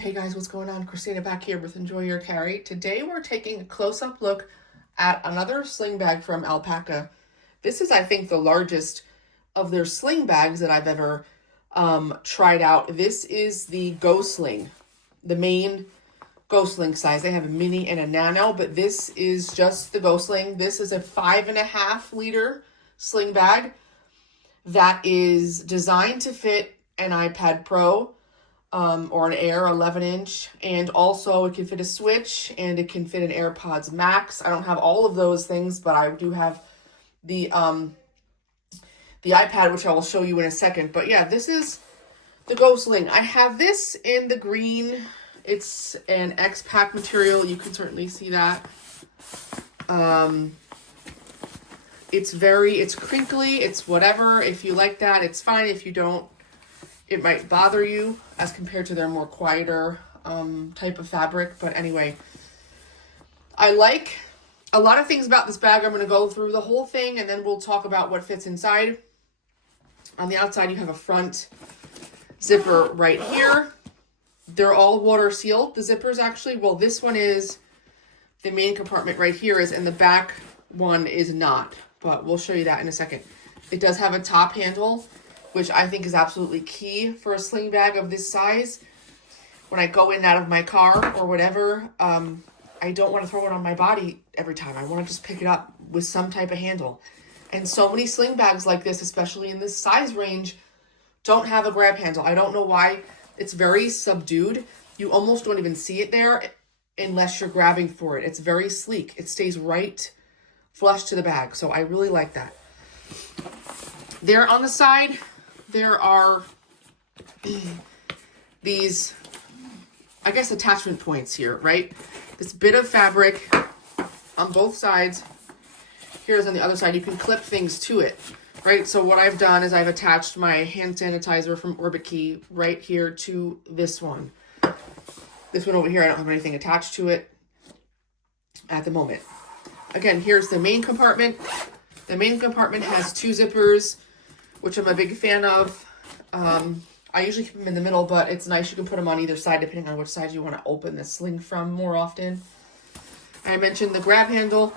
Hey guys, what's going on? Christina back here with Enjoy Your Carry. Today we're taking a close-up look at another sling bag from Alpaka. This is, I think, the largest of their sling bags that I've ever tried out. This is the Go Sling, the main Go Sling size. They have a mini and a nano, but this is just the Go Sling. This is a 5.5 liter sling bag that is designed to fit an iPad Pro or an Air 11-inch, and also it can fit a Switch and it can fit an AirPods Max. I don't have all of those things, but I do have the iPad, which I will show you in a second. But yeah, this is the Go Sling. I have this in the green. It's an X-Pack material. You can certainly see that. It's crinkly. It's whatever. If you like that, it's fine. If you don't, it might bother you as compared to their more quieter type of fabric. But anyway, I like a lot of things about this bag. I'm going to go through the whole thing and then we'll talk about what fits inside. On the outside, you have a front zipper right here. They're all water sealed, the zippers actually. Well, this one is, the main compartment right here is, and the back one is not. But we'll show you that in a second. It does have a top handle, which I think is absolutely key for a sling bag of this size. When I go in and out of my car or whatever, I don't want to throw it on my body every time. I want to just pick it up with some type of handle. And so many sling bags like this, especially in this size range, don't have a grab handle. I don't know why. It's very subdued. You almost don't even see it there unless you're grabbing for it. It's very sleek. It stays right flush to the bag. So I really like that. There on the side, there are these, I guess, attachment points here, right? This bit of fabric on both sides. Here's on the other side. You can clip things to it, right? So what I've done is I've attached my hand sanitizer from Orbit Key right here to this one. This one over here, I don't have anything attached to it at the moment. Again, here's the main compartment. The main compartment has two zippers, which I'm a big fan of. I usually keep them in the middle, but it's nice. You can put them on either side depending on which side you want to open the sling from more often. I mentioned the grab handle.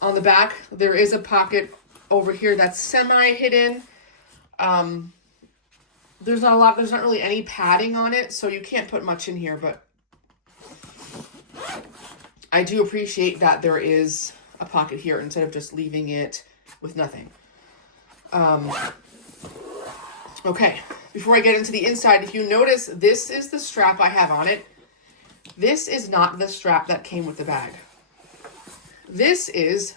On the back, there is a pocket over here that's semi-hidden. There's not really any padding on it, so you can't put much in here, but I do appreciate that there is a pocket here instead of just leaving it with nothing. Okay, before I get into the inside, if you notice, this is the strap I have on it. This is not the strap that came with the bag. This is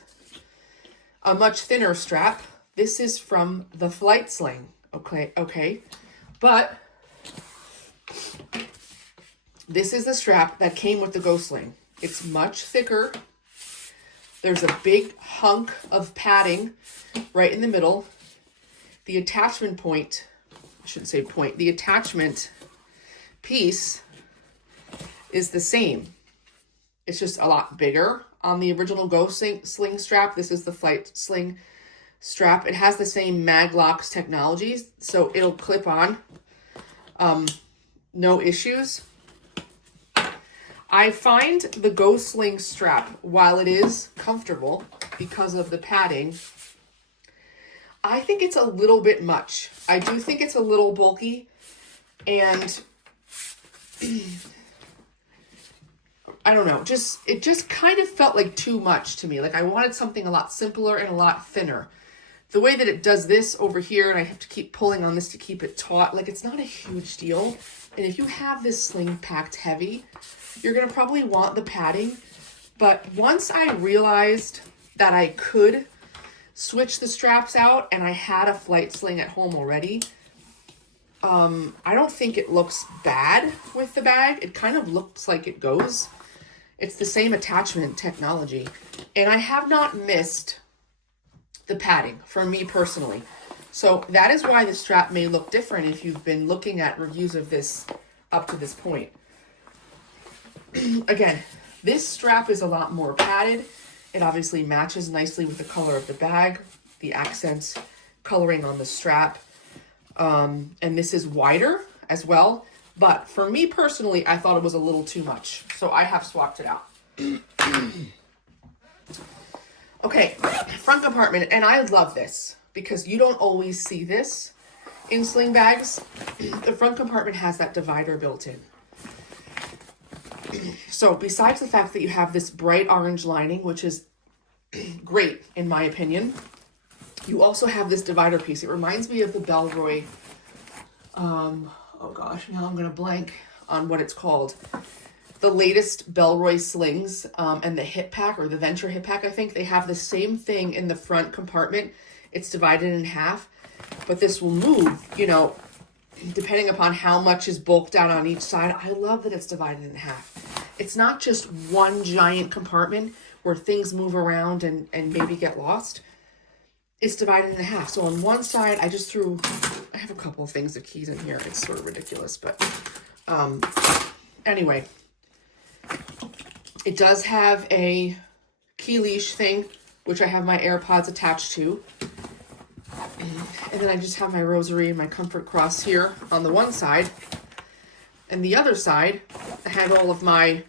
a much thinner strap. This is from the Flight Sling. Okay. But this is the strap that came with the Go Sling. It's much thicker. There's a big hunk of padding right in the middle. The attachment point, I shouldn't say point, the attachment piece is the same. It's just a lot bigger. On the original Go Sling strap, this is the Flight Sling strap. It has the same Maglocks technology, so it'll clip on. No issues. I find the Go Sling strap, while it is comfortable because of the padding, I think it's a little bit much. I do think it's a little bulky, and I don't know, it just kind of felt like too much to me. Like I wanted something a lot simpler and a lot thinner. The way that it does this over here, and I have to keep pulling on this to keep it taut, like it's not a huge deal. And if you have this sling packed heavy, you're going to probably want the padding. But once I realized that I could switch the straps out and I had a Flight Sling at home already, I don't think it looks bad with the bag. It kind of looks like it goes. It's the same attachment technology. And I have not missed the padding for me personally. So that is why the strap may look different if you've been looking at reviews of this up to this point. Again, this strap is a lot more padded. It obviously matches nicely with the color of the bag, the accents coloring on the strap. And this is wider as well. But for me personally, I thought it was a little too much. So I have swapped it out. Okay, front compartment. And I love this because you don't always see this in sling bags. The front compartment has that divider built in. So besides the fact that you have this bright orange lining, which is great in my opinion, you also have this divider piece. It reminds me of the Bellroy, oh gosh, now I'm gonna blank on what it's called. The latest Bellroy slings and the hip pack, or the Venture hip pack, I think they have the same thing in the front compartment. It's divided in half, but this will move, you know, depending upon how much is bulked out on each side. I love that it's divided in half. It's not just one giant compartment where things move around and maybe get lost. It's divided in half. So on one side, I have a couple of things, the keys in here. It's sort of ridiculous, but anyway. It does have a key leash thing, which I have my AirPods attached to. And then I just have my rosary and my comfort cross here on the one side. And the other side, I have all of my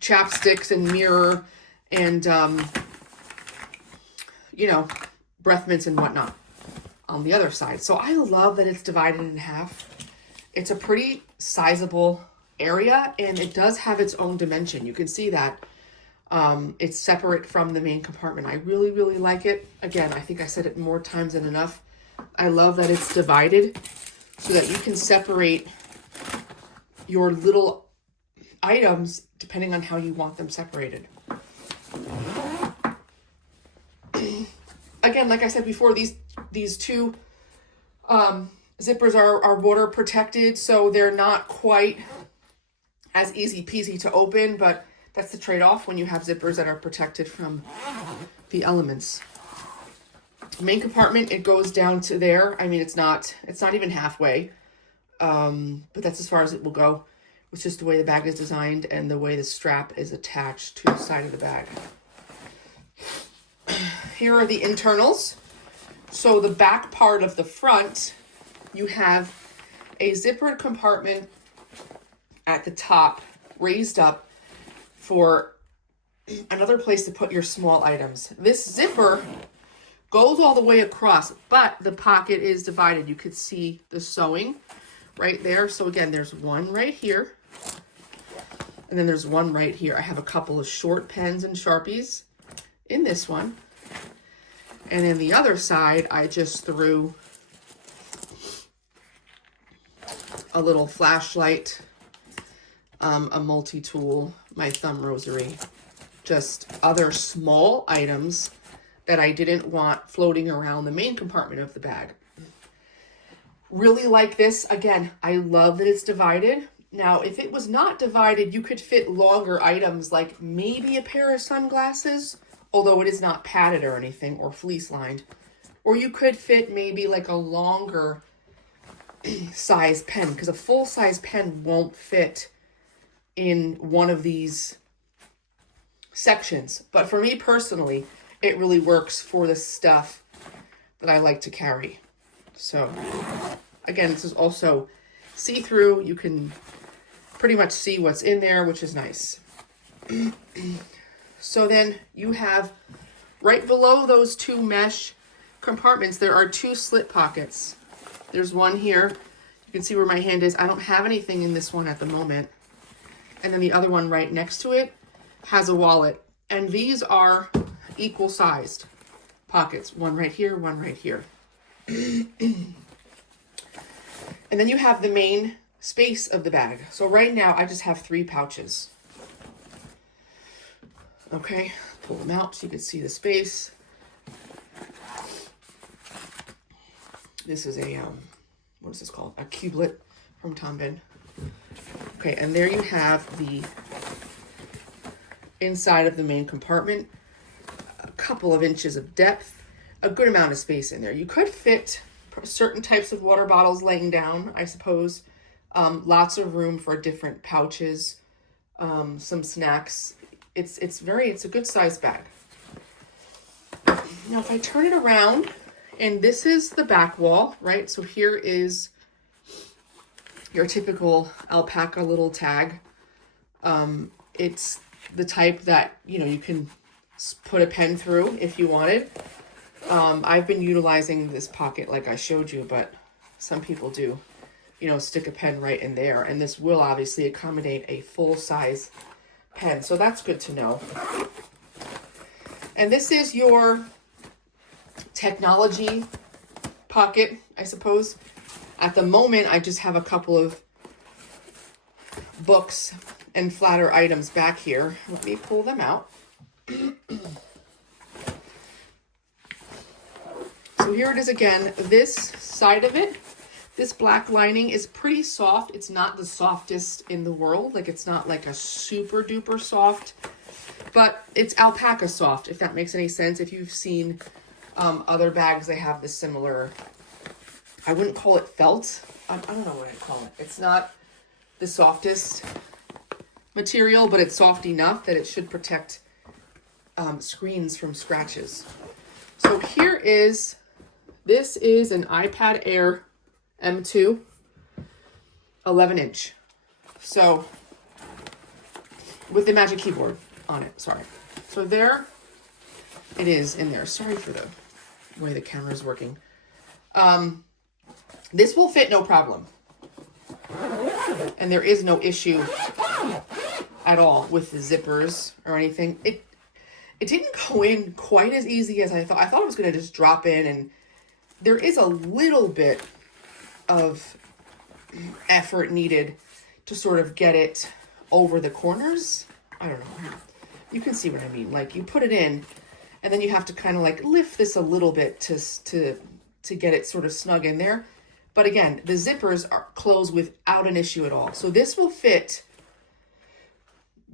chapsticks and mirror and, you know, breath mints and whatnot on the other side. So I love that it's divided in half. It's a pretty sizable area, and it does have its own dimension. You can see that it's separate from the main compartment. I really, really like it. Again, I think I said it more times than enough. I love that it's divided so that you can separate your little items depending on how you want them separated. Again, like I said before, these two zippers are water protected, so they're not quite as easy peasy to open, but that's the trade-off when you have zippers that are protected from the elements. Main compartment, it goes down to there. I mean, it's not even halfway, but that's as far as it will go. It's just the way the bag is designed and the way the strap is attached to the side of the bag. Here are the internals. So the back part of the front, you have a zippered compartment at the top, raised up for another place to put your small items. This zipper goes all the way across, but the pocket is divided. You could see the sewing right there. So again, there's one right here, and then there's one right here. I have a couple of short pens and Sharpies in this one. And then the other side, I just threw a little flashlight, a multi-tool, my thumb rosary, just other small items that I didn't want floating around the main compartment of the bag. Really like this. Again, I love that it's divided. Now, if it was not divided, you could fit longer items, like maybe a pair of sunglasses, although it is not padded or anything, or fleece lined. Or you could fit maybe like a longer size pen, because a full size pen won't fit in one of these sections. But for me personally, it really works for the stuff that I like to carry. So again, this is also see-through. You can pretty much see what's in there, which is nice. So then you have right below those two mesh compartments, there are two slit pockets. There's one here. You can see where my hand is. I don't have anything in this one at the moment. And then the other one right next to it has a wallet. And these are equal sized pockets. One right here, one right here. And then you have the main space of the bag. So right now I just have 3 pouches. Okay, pull them out so you can see the space. This is a, what is this called? A cublet from Tom Ben. Okay, and there you have the inside of the main compartment. A couple of inches of depth, a good amount of space in there. You could fit certain types of water bottles laying down, I suppose. Lots of room for different pouches, some snacks. It's a good size bag. Now, if I turn it around, and this is the back wall, right? So here is your typical alpaca little tag. It's the type that, you know, you can put a pen through if you wanted. I've been utilizing this pocket like I showed you, but some people do, you know, stick a pen right in there. And this will obviously accommodate a full-size pen. So that's good to know. And this is your technology pocket, I suppose. At the moment, I just have a couple of books and flatter items back here. Let me pull them out. So here it is again. This side of it, this black lining is pretty soft. It's not the softest in the world. Like, it's not like a super duper soft, but it's alpaca soft, if that makes any sense. If you've seen other bags, they have this similar, I wouldn't call it felt. I don't know what I'd call it. It's not the softest material, but it's soft enough that it should protect screens from scratches. So here is, this is an iPad Air M2, 11 inch. So with the Magic Keyboard on it, sorry. So there it is in there. Sorry for the way the camera is working. This will fit no problem. And there is no issue at all with the zippers or anything. It didn't go in quite as easy as I thought. I thought it was going to just drop in, and there is a little bit of effort needed to sort of get it over the corners. I don't know. You can see what I mean. Like, you put it in, and then you have to kind of like lift this a little bit to get it sort of snug in there. But again, the zippers are closed without an issue at all. So this will fit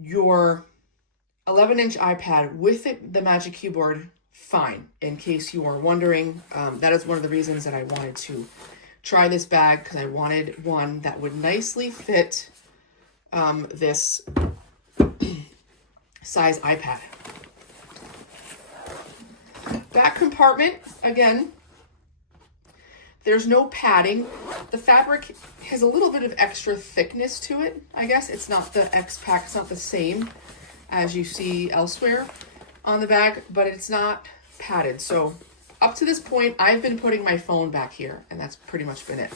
your 11-inch iPad with the Magic Keyboard fine, in case you are wondering. That is one of the reasons that I wanted to try this bag, because I wanted one that would nicely fit this size iPad. Back compartment, again, there's no padding. The fabric has a little bit of extra thickness to it, I guess. It's not the X-Pack, it's not the same as you see elsewhere on the bag, but it's not padded. So up to this point, I've been putting my phone back here, and that's pretty much been it.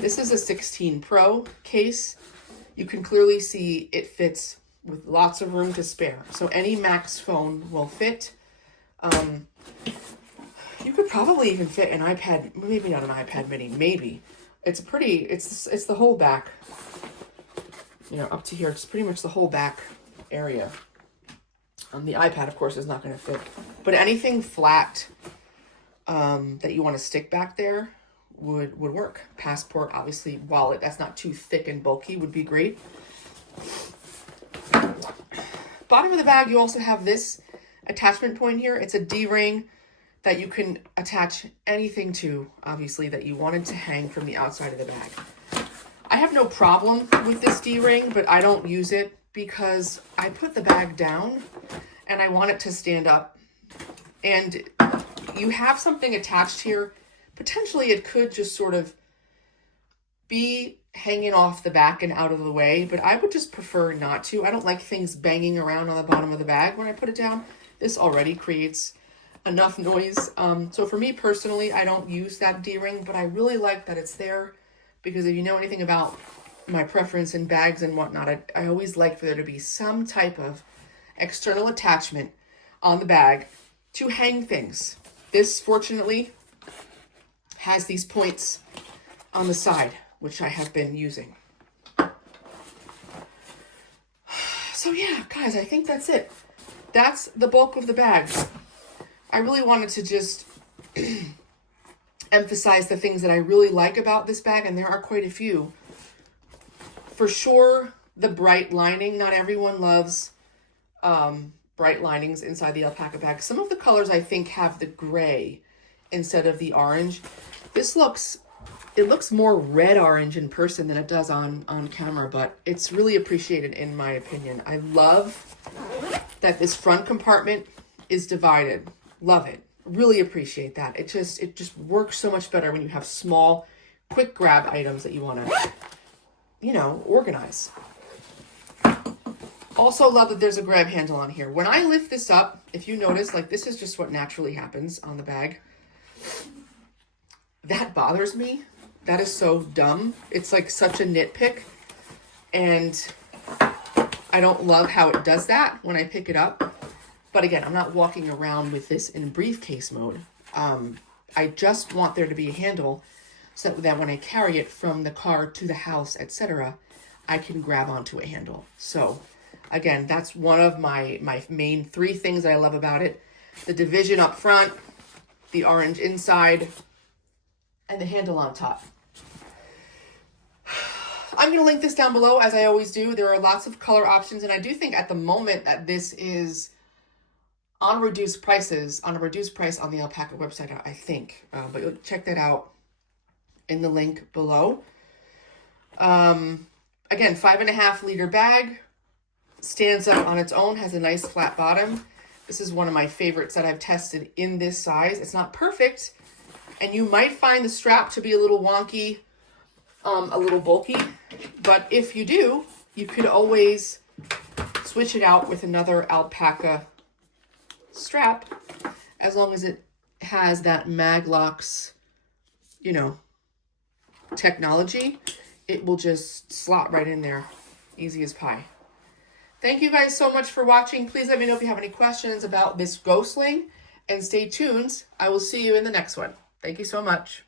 This is a 16 Pro case. You can clearly see it fits with lots of room to spare. So any Max phone will fit. You could probably even fit an iPad, maybe not an iPad mini, maybe. It's the whole back, you know, up to here. It's pretty much the whole back area. The iPad, of course, is not going to fit. But anything flat that you want to stick back there would work. Passport, obviously, wallet, that's not too thick and bulky, would be great. Bottom of the bag, you also have this attachment point here. It's a D-ring that you can attach anything to, obviously, that you wanted to hang from the outside of the bag. I have no problem with this D-ring, but I don't use it because I put the bag down and I want it to stand up. And you have something attached here. Potentially it could just sort of be hanging off the back and out of the way, but I would just prefer not to. I don't like things banging around on the bottom of the bag when I put it down. This already creates enough noise. So for me personally, I don't use that D-ring, but I really like that it's there, because if you know anything about my preference in bags and whatnot, I always like for there to be some type of external attachment on the bag to hang things. This, fortunately, has these points on the side, which I have been using. So yeah, guys, I think that's it. That's the bulk of the bag. I really wanted to just emphasize the things that I really like about this bag, and there are quite a few. For sure, the bright lining. Not everyone loves bright linings inside the alpaca bag. Some of the colors, I think, have the gray instead of the orange. This looks more red-orange in person than it does on camera, but it's really appreciated in my opinion. I love that this front compartment is divided. Love it. Really appreciate that. It just works so much better when you have small, quick grab items that you want to you know, organize. Also love that there's a grab handle on here. When I lift this up, if you notice, like this is just what naturally happens on the bag. That bothers me. That is so dumb. It's like such a nitpick. And I don't love how it does that when I pick it up. But again, I'm not walking around with this in briefcase mode. I just want there to be a handle so that when I carry it from the car to the house, etc., I can grab onto a handle. So again, that's one of my main 3 things that I love about it. The division up front, the orange inside, and the handle on top. I'm going to link this down below, as I always do. There are lots of color options, and I do think at the moment that this is on reduced prices, on a reduced price on the Alpaka website, I think. But you'll check that out in the link below. Again, 5.5 liter bag, stands up on its own, has a nice flat bottom. This is one of my favorites that I've tested in this size. It's not perfect, and you might find the strap to be a little wonky, a little bulky, but if you do, you could always switch it out with another Alpaka strap, as long as it has that Maglocks, you know, technology. It will just slot right in there, easy as pie. Thank you guys so much for watching. Please let me know if you have any questions about this Sling, and stay tuned. I will see you in the next one. Thank you so much.